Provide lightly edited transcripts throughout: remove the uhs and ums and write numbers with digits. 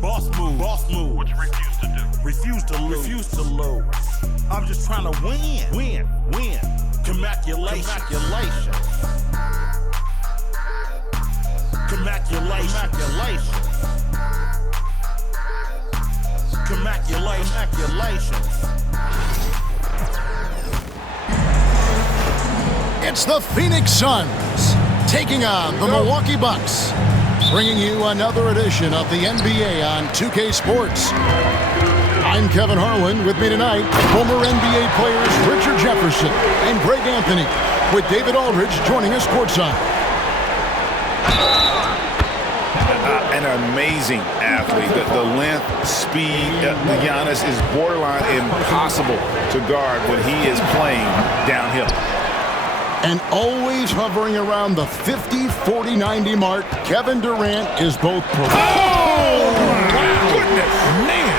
Boss move. What you refuse to do? Refuse to lose. I'm just trying to win. Commaculation. It's the Phoenix Suns taking on the Milwaukee Bucks, bringing you another edition of the NBA on 2K Sports. I'm Kevin Harlan. With me tonight, former NBA players Richard Jefferson and Greg Anthony, with David Aldridge joining us courtside. An amazing athlete. The length, speed, Giannis is borderline impossible to guard when he is playing downhill. And always hovering around the 50, 40, 90 mark, Kevin Durant is both Oh, my goodness, man.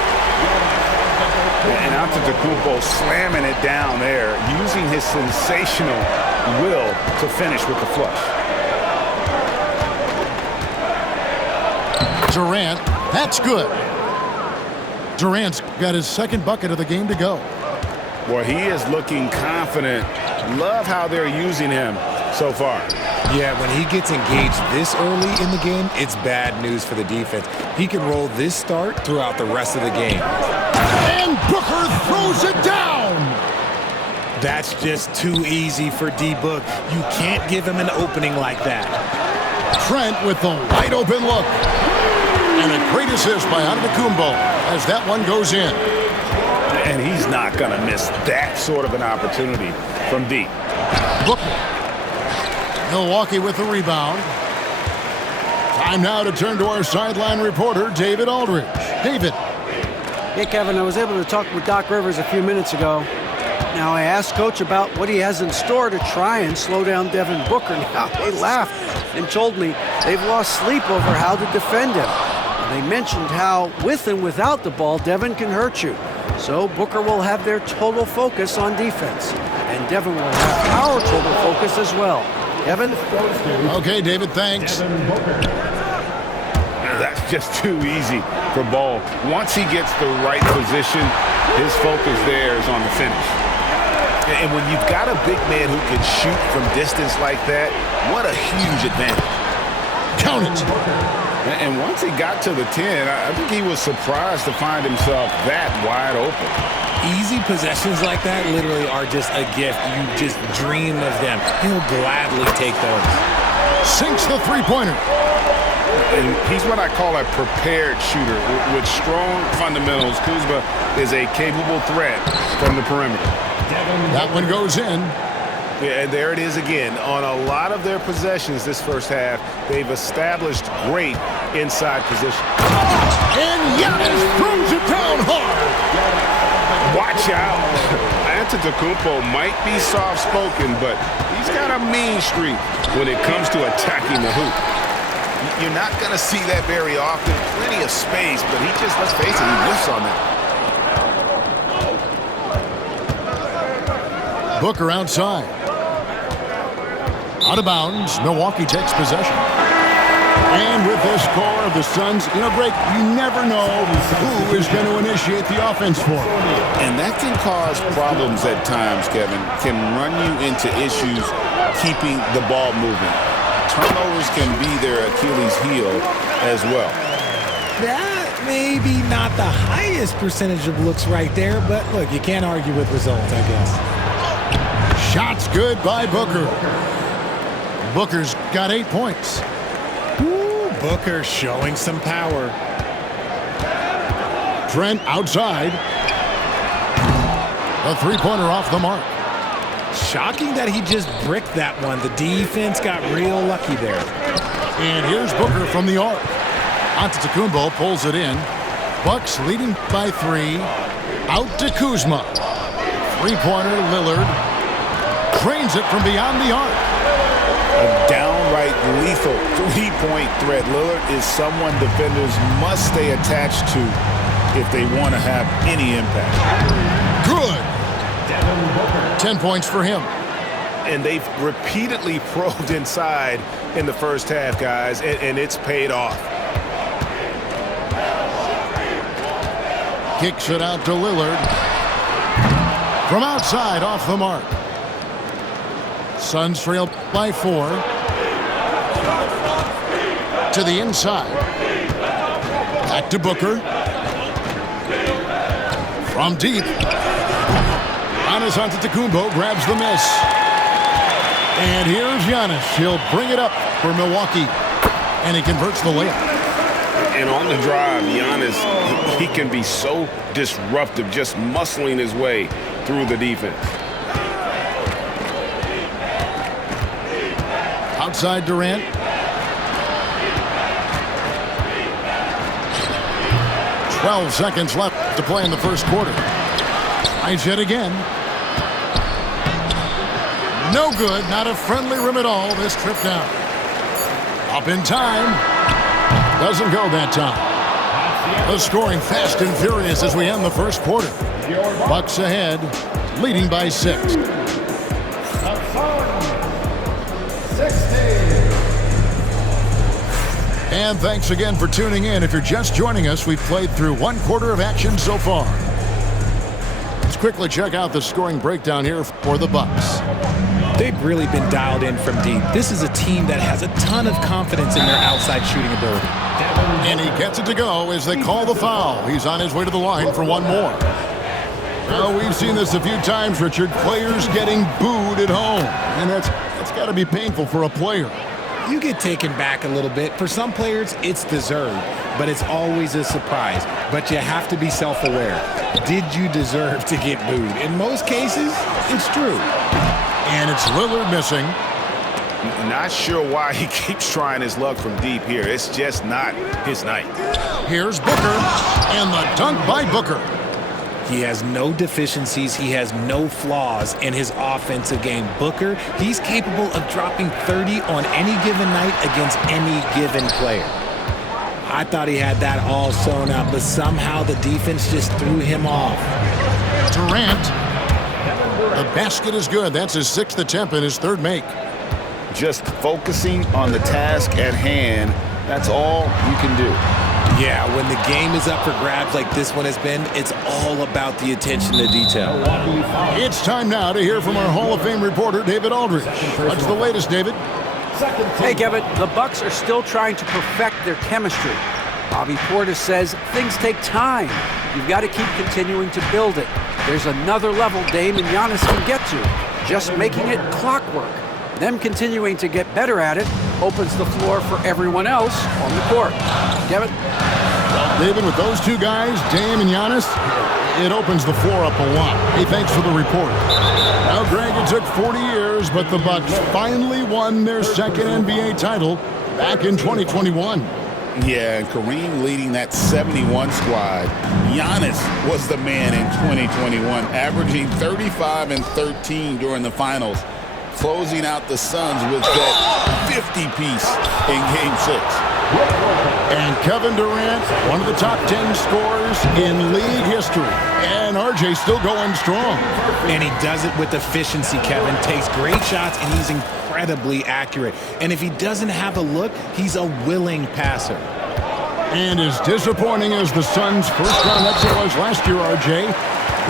And Antetokounmpo slamming it down there, using his sensational will to finish with the flush. Durant, that's good. Durant's got his second bucket of the game to go. Well, he is looking confident. Love how they're using him so far. Yeah, when he gets engaged this early in the game, it's bad news for the defense. He can roll this start throughout the rest of the game. And Booker throws it down! That's just too easy for D-Book. You can't give him an opening like that. Trent with the wide open look. And a great assist by Antetokounmpo as that one goes in. And he's not going to miss that sort of an opportunity from deep. Booker. Milwaukee with the rebound. Time now to turn to our sideline reporter, David Aldridge. David. Hey, Kevin, I was able to talk with Doc Rivers a few minutes ago. Now, I asked Coach about what he has in store to try and slow down Devin Booker. Now, they laughed and told me they've lost sleep over how to defend him. They mentioned how, with and without the ball, Devin can hurt you. So Booker will have their total focus on defense. And Devin will have our total focus as well. Kevin? Okay, David, thanks. That's just too easy for Ball. Once he gets the right position, his focus there is on the finish. And when you've got a big man who can shoot from distance like that, what a huge advantage. Count it. And once he got to the 10, I think he was surprised to find himself that wide open. Easy possessions like that literally are just a gift. You just dream of them. He'll gladly take those. Sinks the three-pointer. And he's what I call a prepared shooter. With strong fundamentals, Kuzma is a capable threat from the perimeter. That one goes in. Yeah, and there it is again. On a lot of their possessions this first half, they've established great inside position. And Giannis throws it down hard. Watch out. Antetokounmpo might be soft-spoken, but he's got a mean streak when it comes to attacking the hoop. You're not going to see that very often. Plenty of space, but he just, let's face it, he whiffs on that. Booker outside. Out of bounds, Milwaukee takes possession. And with the score of the Suns, Greg, you never know who is going to initiate the offense for them. And that can cause problems at times, Kevin. Can run you into issues keeping the ball moving. Turnovers can be their Achilles heel as well. That may be not the highest percentage of looks right there, but look, you can't argue with results, I guess. Shots good by Booker. Booker's got 8 points. Ooh, Booker showing some power. Trent outside. A three-pointer off the mark. Shocking that he just bricked that one. The defense got real lucky there. And here's Booker from the arc. Antetokounmpo pulls it in. Bucks leading by 3. Out to Kuzma. Three-pointer, Lillard. Trains it from beyond the arc. A downright lethal three-point threat. Lillard is someone defenders must stay attached to if they want to have any impact. Good. 10 points for him. And they've repeatedly probed inside in the first half, guys, and it's paid off. Kicks it out to Lillard. From outside, off the mark. Suns trail by 4. To the inside. Back to Booker. From deep. Giannis Antetokounmpo grabs the miss. And here's Giannis. He'll bring it up for Milwaukee. And he converts the layup. And on the drive, Giannis, he can be so disruptive, just muscling his way through the defense. Outside Durant. "12 seconds left to play in the first quarter. Tries it again. No good. Not a friendly rim at all this trip down. Up in time. Doesn't go that time. The scoring fast and furious as we end the first quarter. Bucks ahead, leading by 6. And thanks again for tuning in. If you're just joining us, we've played through 1 quarter of action so far. Let's quickly check out the scoring breakdown here for the Bucks. They've really been dialed in from deep. This is a team that has a ton of confidence in their outside shooting ability. And he gets it to go as they call the foul. He's on his way to the line for one more. Well, we've seen this a few times, Richard. Players getting booed at home. And that's got to be painful for a player. You get taken back a little bit. For some players, it's deserved, but it's always a surprise. But you have to be self-aware. Did you deserve to get booed? In most cases, it's true. And it's Lillard missing. Not sure why he keeps trying his luck from deep here. It's just not his night. Here's Booker, and the dunk by Booker. He has no deficiencies. He has no flaws in his offensive game. Booker, he's capable of dropping 30 on any given night against any given player. I thought he had that all sewn up, but somehow the defense just threw him off. Durant. The basket is good. That's his 6th attempt and his 3rd make. Just focusing on the task at hand, that's all you can do. Yeah, when the game is up for grabs like this one has been, it's all about the attention to detail. It's time now to hear from our Hall of Fame reporter, David Aldridge. What's the latest, David? Hey, Kevin, the Bucks are still trying to perfect their chemistry. Bobby Portis says things take time. You've got to keep continuing to build it. There's another level Dame and Giannis can get to, just making it clockwork. Them continuing to get better at it opens the floor for everyone else on the court. Kevin? David, with those two guys, Dame and Giannis, it opens the floor up a lot. Hey, thanks for the report. Now, Greg, it took 40 years, but the Bucks finally won their 2nd NBA title back in 2021. Yeah, and Kareem leading that 71 squad. Giannis was the man in 2021, averaging 35 and 13 during the finals, closing out the Suns with that 50-piece in Game 6. And Kevin Durant, one of the top 10 scorers in league history. And RJ still going strong. And he does it with efficiency, Kevin. Takes great shots, and he's incredibly accurate. And if he doesn't have a look, he's a willing passer. And as disappointing as the Suns' first-round exit was last year, RJ,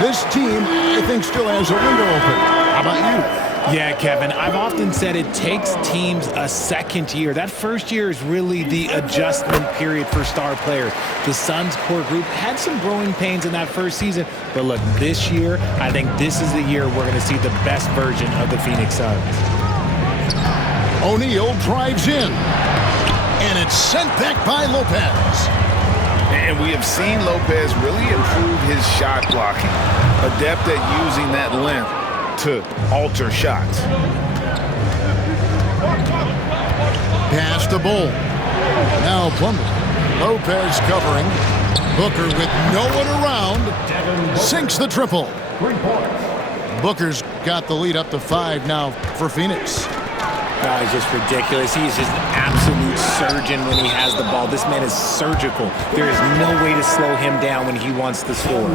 this team, I think, still has a window open. How about you? Yeah, Kevin, I've often said it takes teams a second year. That first year is really the adjustment period for star players. The Suns core group had some growing pains in that first season, but look, this year, I think this is the year we're going to see the best version of the Phoenix Suns. O'Neal drives in, and it's sent back by Lopez. And we have seen Lopez really improve his shot blocking, adept at using that length to alter shots. Pass to Bull. Now Plumlee. Lopez covering. Booker with no one around. Sinks the triple. Booker's got the lead up to 5 now for Phoenix. He's just ridiculous. He's just an absolute surgeon when he has the ball. This man is surgical. There is no way to slow him down when he wants to score.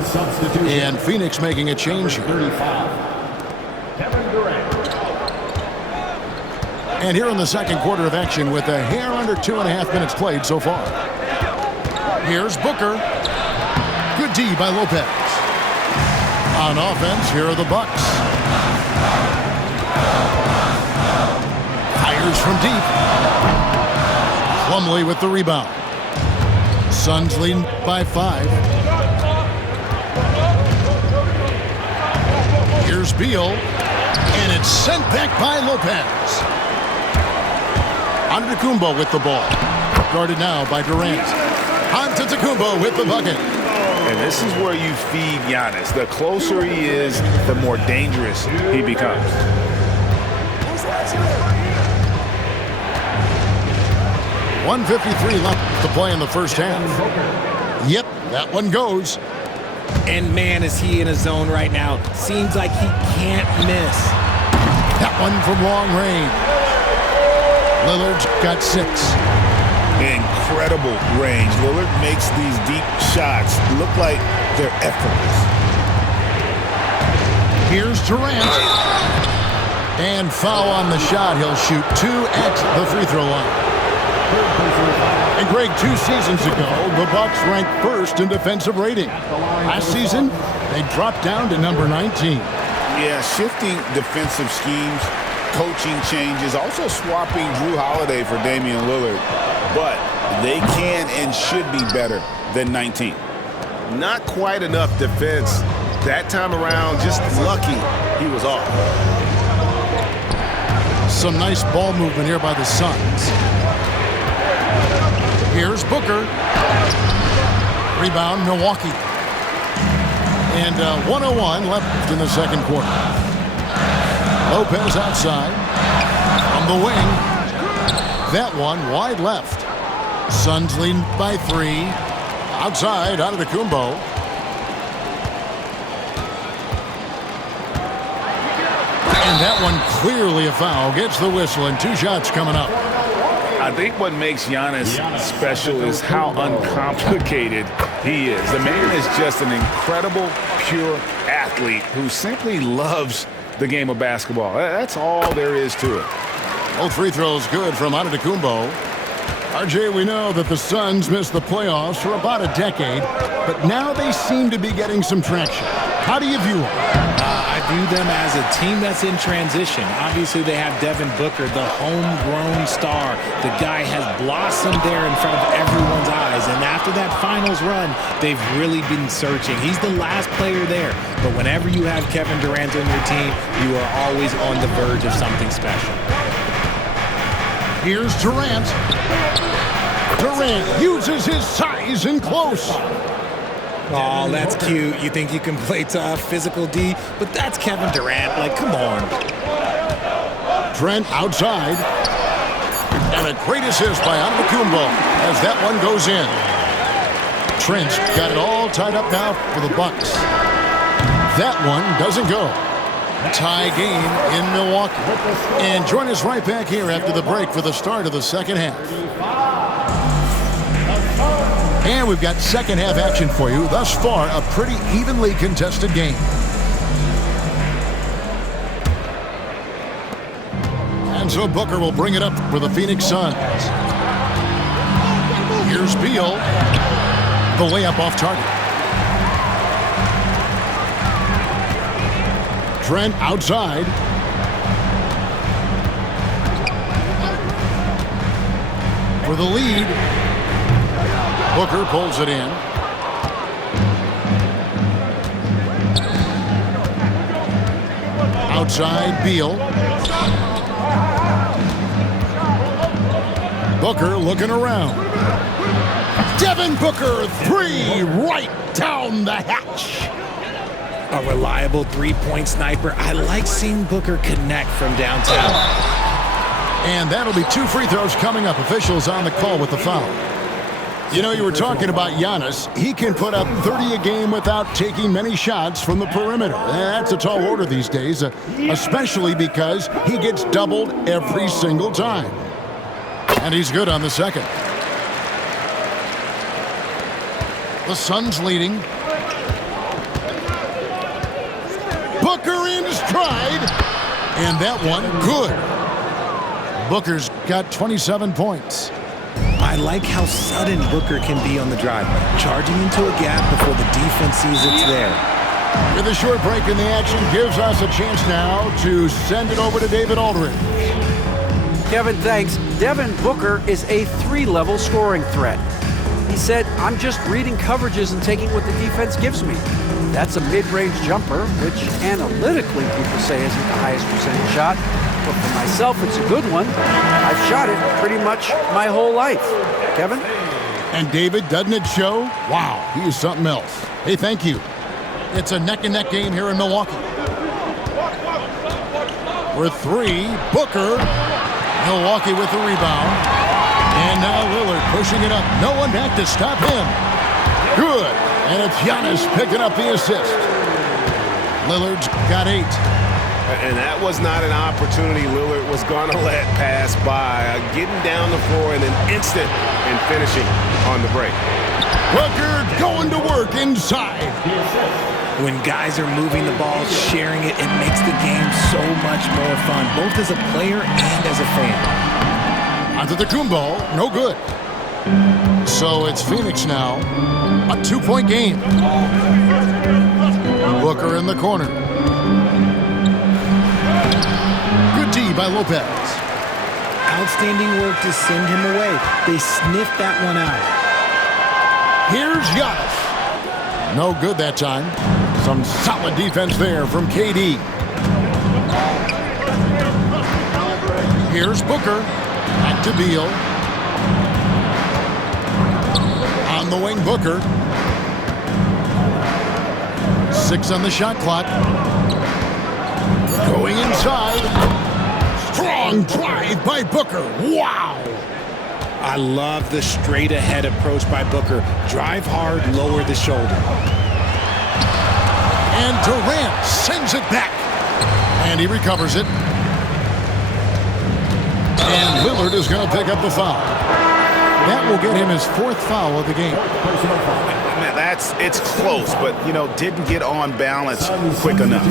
And Phoenix making a change here. And here in the second quarter of action with a hair under 2.5 minutes played so far. Here's Booker. Good D 3 by Lopez. On offense, here are the Bucks. Fires from deep. Plumlee with the rebound. Suns leading by 5. Here's Beal. And it's sent back by Lopez. Antetokounmpo with the ball. Guarded now by Durant. Antetokounmpo with the bucket. And this is where you feed Giannis. The closer he is, the more dangerous he becomes. .153 left to play in the first half. Yep, that one goes. And man, is he in a zone right now. Seems like he can't miss. That one from long range. Lillard's got 6. Incredible range. Lillard makes these deep shots look like they're effortless. Here's Durant. And foul on the shot. He'll shoot 2 at the free throw line. And Greg, 2 seasons ago, the Bucks ranked first in defensive rating. Last season, they dropped down to number 19. Yeah, shifting defensive schemes, coaching changes, also swapping Drew Holiday for Damian Lillard. But they can and should be better than 19. Not quite enough defense. That time around, just lucky he was off. Some nice ball movement here by the Suns. Here's Booker. Rebound, Milwaukee. And 1:01 left in the second quarter. Lopez outside. From the wing. That one wide left. Suns leading by 3. Outside, Antetokounmpo. And that one clearly a foul. Gets the whistle and 2 shots coming up. I think what makes Giannis special is how uncomplicated he is. The man is just an incredible, pure athlete who simply loves the game of basketball. That's all there is to it. Both free throws good from Antetokounmpo. RJ, we know that the Suns missed the playoffs for about a decade, but now they seem to be getting some traction. How do you view them? I view them as a team that's in transition. Obviously, they have Devin Booker, the homegrown star. The guy has blossomed there in front of everyone's eyes. And after that finals run, they've really been searching. He's the last player there. But whenever you have Kevin Durant on your team, you are always on the verge of something special. Here's Durant. Durant uses his size in close. Oh, that's cute. You think you can play tough, physical D, but that's Kevin Durant. Like, come on. Trent outside. And a great assist by Antetokounmpo as that one goes in. Trent's got it all tied up now for the Bucks. That one doesn't go. Tie game in Milwaukee. And join us right back here after the break for the start of the second half. And we've got second half action for you. Thus far, a pretty evenly contested game. And so Booker will bring it up for the Phoenix Suns. Here's Beal. The layup off target. Trent outside. For the lead. Booker pulls it in. Outside, Beal. Booker looking around. Devin Booker, 3 right down the hatch. A reliable three-point sniper. I like seeing Booker connect from downtown. And that'll be 2 free throws coming up. Officials on the call with the foul. You know, you were talking about Giannis. He can put up 30 a game without taking many shots from the perimeter. That's a tall order these days, especially because he gets doubled every single time. And he's good on the second. The Suns leading. Booker in stride. And that one, good. Booker's got 27 points. I I like how sudden Booker can be on the drive, charging into a gap before the defense sees it's there. With a short break in the action gives us a chance now to send it over to David Aldridge. Kevin, thanks. Devin Booker is a 3-level scoring threat. He said, I'm just reading coverages and taking what the defense gives me. That's a mid-range jumper, which analytically people say isn't the highest percentage shot. But for myself, it's a good one. I've shot it pretty much my whole life. Kevin? And David, doesn't it show? Wow, he is something else. Hey, thank you. It's a neck-and-neck game here in Milwaukee. With 3, Booker. Milwaukee with the rebound. And now Lillard pushing it up. No one back to stop him. Good. And it's Giannis picking up the assist. Lillard's got 8. And that was not an opportunity Lillard was going to let pass by. Getting down the floor in an instant and finishing on the break. Booker going to work inside. When guys are moving the ball, sharing it, it makes the game so much more fun, both as a player and as a fan. Antetokounmpo, no good. So it's Phoenix now. A 2-point game. Booker in the corner. Good D by Lopez. Outstanding work to send him away. They sniffed that one out. Here's Giannis. No good that time. Some solid defense there from KD. Here's Booker. Back to Beal. On the wing, Booker. 6 on the shot clock. Going inside. Strong drive by Booker. Wow! I love the straight-ahead approach by Booker. Drive hard, lower the shoulder. And Durant sends it back. And he recovers it. And Lillard is going to pick up the foul. That will get him his 4th foul of the game. Man, it's close, but, didn't get on balance quick enough.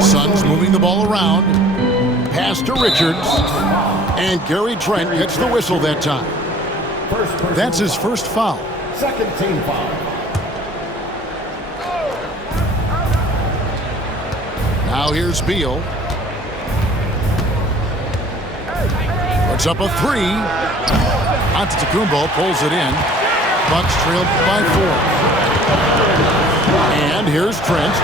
Suns moving the ball around. Pass to Richards. And Gary Trent gets the whistle that time. That's his first foul. Second team foul. Now here's Beal. Puts up a 3. Antetokounmpo pulls it in. Bucks trailed by 4. And here's Trent.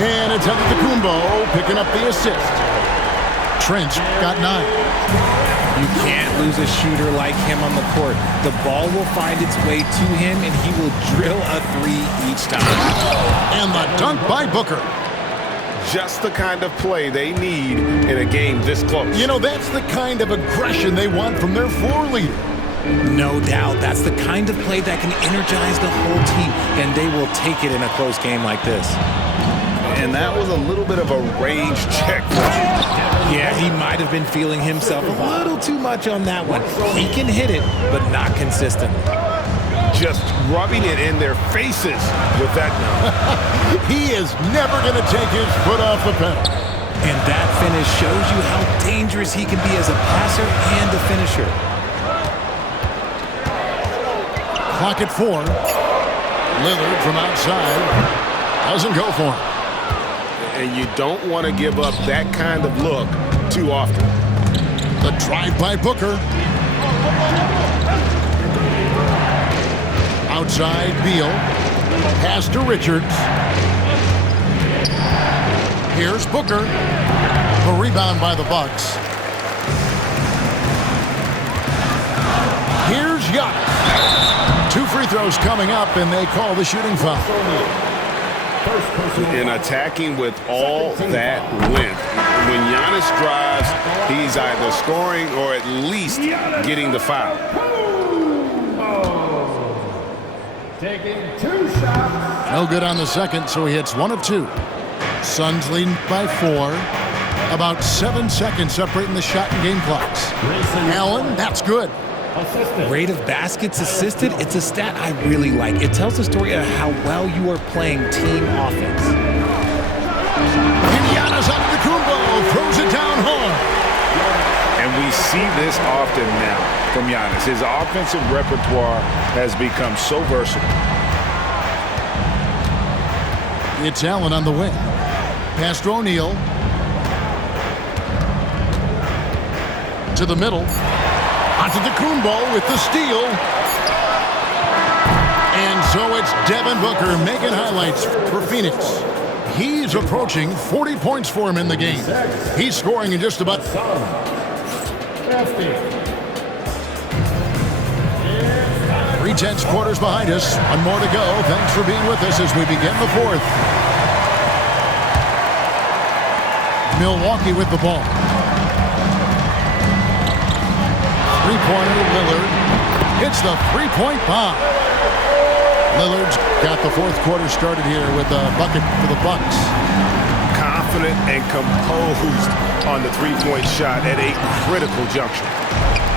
And it's Antetokounmpo picking up the assist. Trent's got 9. You can't lose a shooter like him on the court. The ball will find its way to him, and he will drill a 3 each time. And the dunk by Booker. Just the kind of play they need in a game this close. That's the kind of aggression they want from their floor leader. No doubt. That's the kind of play that can energize the whole team, and they will take it in a close game like this. And that was a little bit of a range check. Yeah, he might have been feeling himself a little too much on that one. He can hit it, but not consistently. Just rubbing it in their faces with that now. He is never going to take his foot off the pedal. And that finish shows you how dangerous he can be as a passer and a finisher. Clock at 4. Lillard from outside doesn't go for him. And you don't want to give up that kind of look too often. The drive by Booker. Outside, Beal. Pass to Richards. Here's Booker. The rebound by the Bucks. Here's Giannis. 2 free throws coming up, and they call the shooting foul. In attacking with all that length, when Giannis drives, he's either scoring or at least getting the foul. Taking 2 shots. No good on the second, so he hits 1 of 2. Suns leading by 4. About 7 seconds separating the shot and game clocks. Allen, that's good. Rate of baskets assisted, it's a stat I really like. It tells the story of how well you are playing team offense. And Giannis Antetokounmpo throws it down hard. And We see this often now from Giannis. His offensive repertoire has become so versatile. It's Allen on the wing. Pass to O'Neal. To the middle. Antetokounmpo with the steal. And so it's Devin Booker making highlights for Phoenix. He's approaching 40 points for him in the game. He's scoring in just about 50. 3/10 quarters behind us. One more to go. Thanks for being with us as we begin the fourth. Milwaukee with the ball. Three-pointer, Lillard hits the three-point bomb. Lillard's got the fourth quarter started here with a bucket for the Bucks. Confident and composed on the three-point shot at a critical juncture.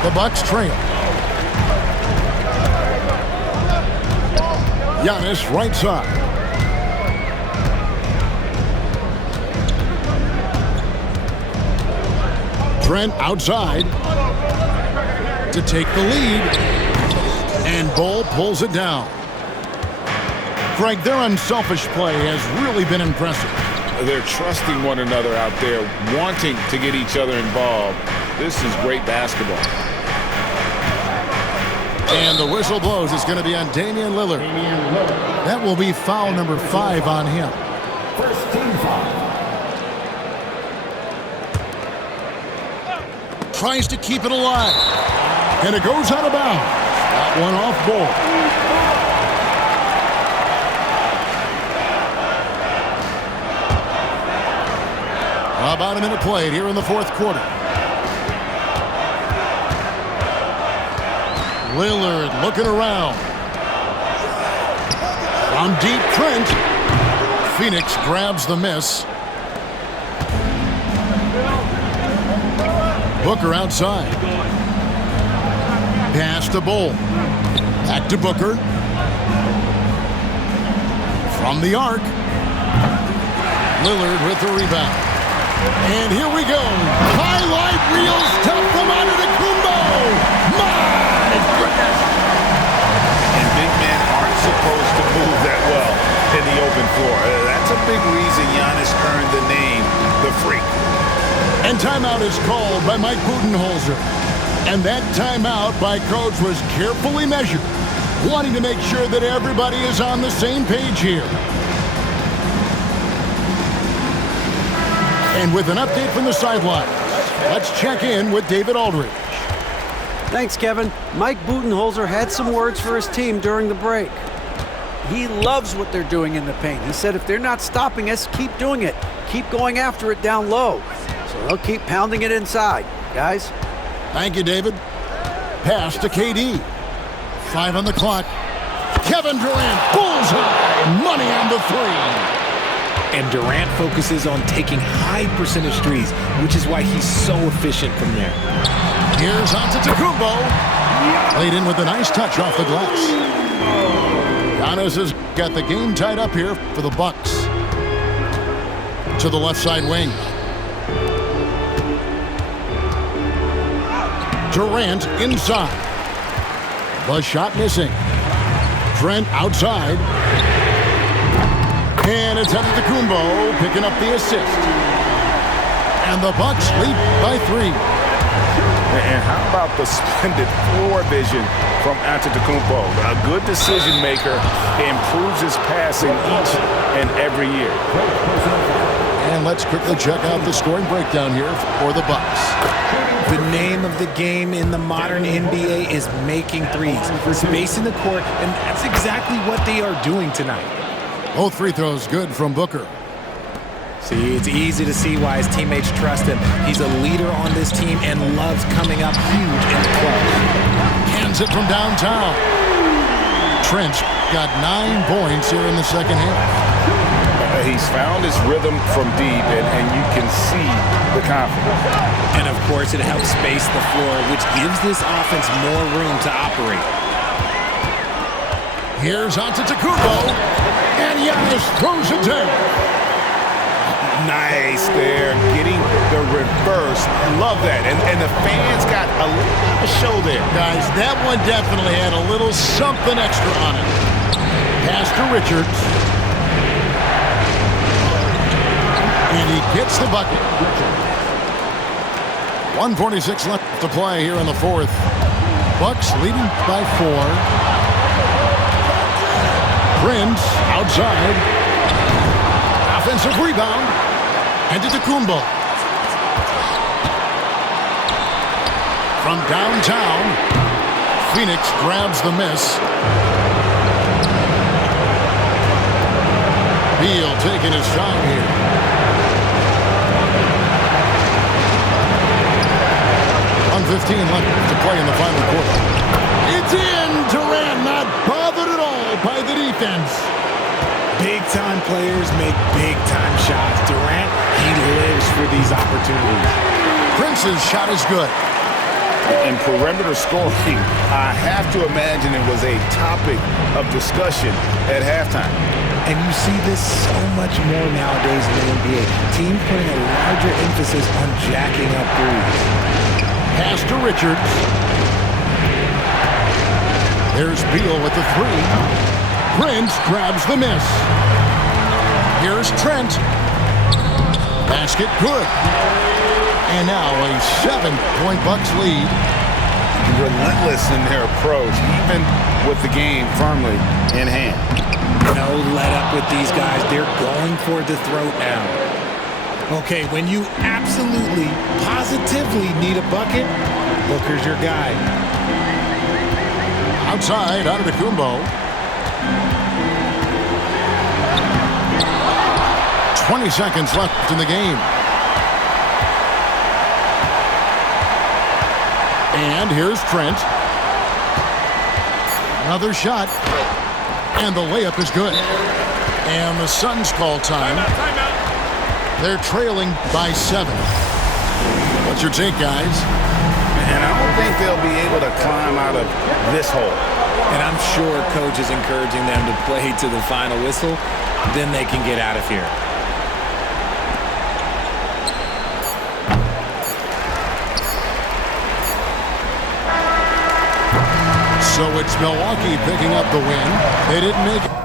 The Bucks trail. Giannis right side. Trent outside to take the lead. And Bull pulls it down. Greg, their unselfish play has really been impressive. They're trusting one another out there, wanting to get each other involved. This is great basketball. And the whistle blows. It's going to be on Damian Lillard. That will be foul number 5 on him. First team foul. Tries to keep it alive. And it goes out of bounds. That one off ball. About a minute played here in the fourth quarter. Lillard looking around. From deep, Trent. Phoenix grabs the miss. Booker outside. Pass to Bull. Back to Booker. From the arc. Lillard with the rebound. And here we go. Highlight reel stuff from Antetokounmpo. My goodness. And big men aren't supposed to move that well in the open floor. That's a big reason Giannis earned the name, the Freak. And timeout is called by Mike Budenholzer. And that timeout by Coach was carefully measured, wanting to make sure that everybody is on the same page here. And with an update from the sidelines, let's check in with David Aldridge. Thanks, Kevin. Mike Budenholzer had some words for his team during the break. He loves what they're doing in the paint. He said if they're not stopping us, keep doing it. Keep going after it down low. So they'll keep pounding it inside, guys. Thank you, David. Pass to KD. 5 on the clock. Kevin Durant, bullseye. Money on the 3. And Durant focuses on taking high percentage threes, which is why he's so efficient from there. Here's Antetokounmpo. Played in with a nice touch off the glass. Giannis has got the game tied up here for the Bucks. To the left side wing. Durant inside. The shot missing. Trent outside. And it's Antetokounmpo picking up the assist. And the Bucks lead by 3. And how about the splendid floor vision from Antetokounmpo? A good decision maker, improves his passing each and every year. And let's quickly check out the scoring breakdown here for the Bucks. The name of the game in the modern NBA is making threes, spacing the court, and that's exactly what they are doing tonight. Both free throws good from Booker. See, it's easy to see why his teammates trust him. He's a leader on this team and loves coming up huge in the clutch. Hands it from downtown. Trent got 9 points here in the second half. He's found his rhythm from deep, and you can see the confidence. And, of course, it helps space the floor, which gives this offense more room to operate. Here's Antetokounmpo, and Giannis throws it down. Nice there, getting the reverse. Love that. And the fans got a little bit of a show there. Guys, that one definitely had a little something extra on it. Pass to Richards. And he gets the bucket. 1:46 left to play here in the fourth. Bucks leading by 4. Prince outside. Offensive rebound. Antetokounmpo. From downtown, Phoenix grabs the miss. Beal taking his time here. .15 left to play in the final quarter. It's in! Durant not bothered at all by the defense. Big-time players make big-time shots. Durant, he lives for these opportunities. Prince's shot is good. And perimeter scoring, I have to imagine it was a topic of discussion at halftime. And you see this so much more nowadays in the NBA. Teams putting a larger emphasis on jacking up threes. Pass to Richards. There's Beal with the 3. Prince grabs the miss. Here's Trent. Basket good. And now a 7-point Bucks lead. Relentless in their approach, even with the game firmly in hand. No let up with these guys. They're going for the throat now. Okay, when you absolutely, positively need a bucket, Booker's your guy. Outside, Antetokounmpo. 20 seconds left in the game. And here's Trent. Another shot. And the layup is good. And the Suns call time. They're trailing by 7. What's your take, guys? And I don't think they'll be able to climb out of this hole. And I'm sure coach is encouraging them to play to the final whistle. Then they can get out of here. So it's Milwaukee picking up the win. They didn't make it.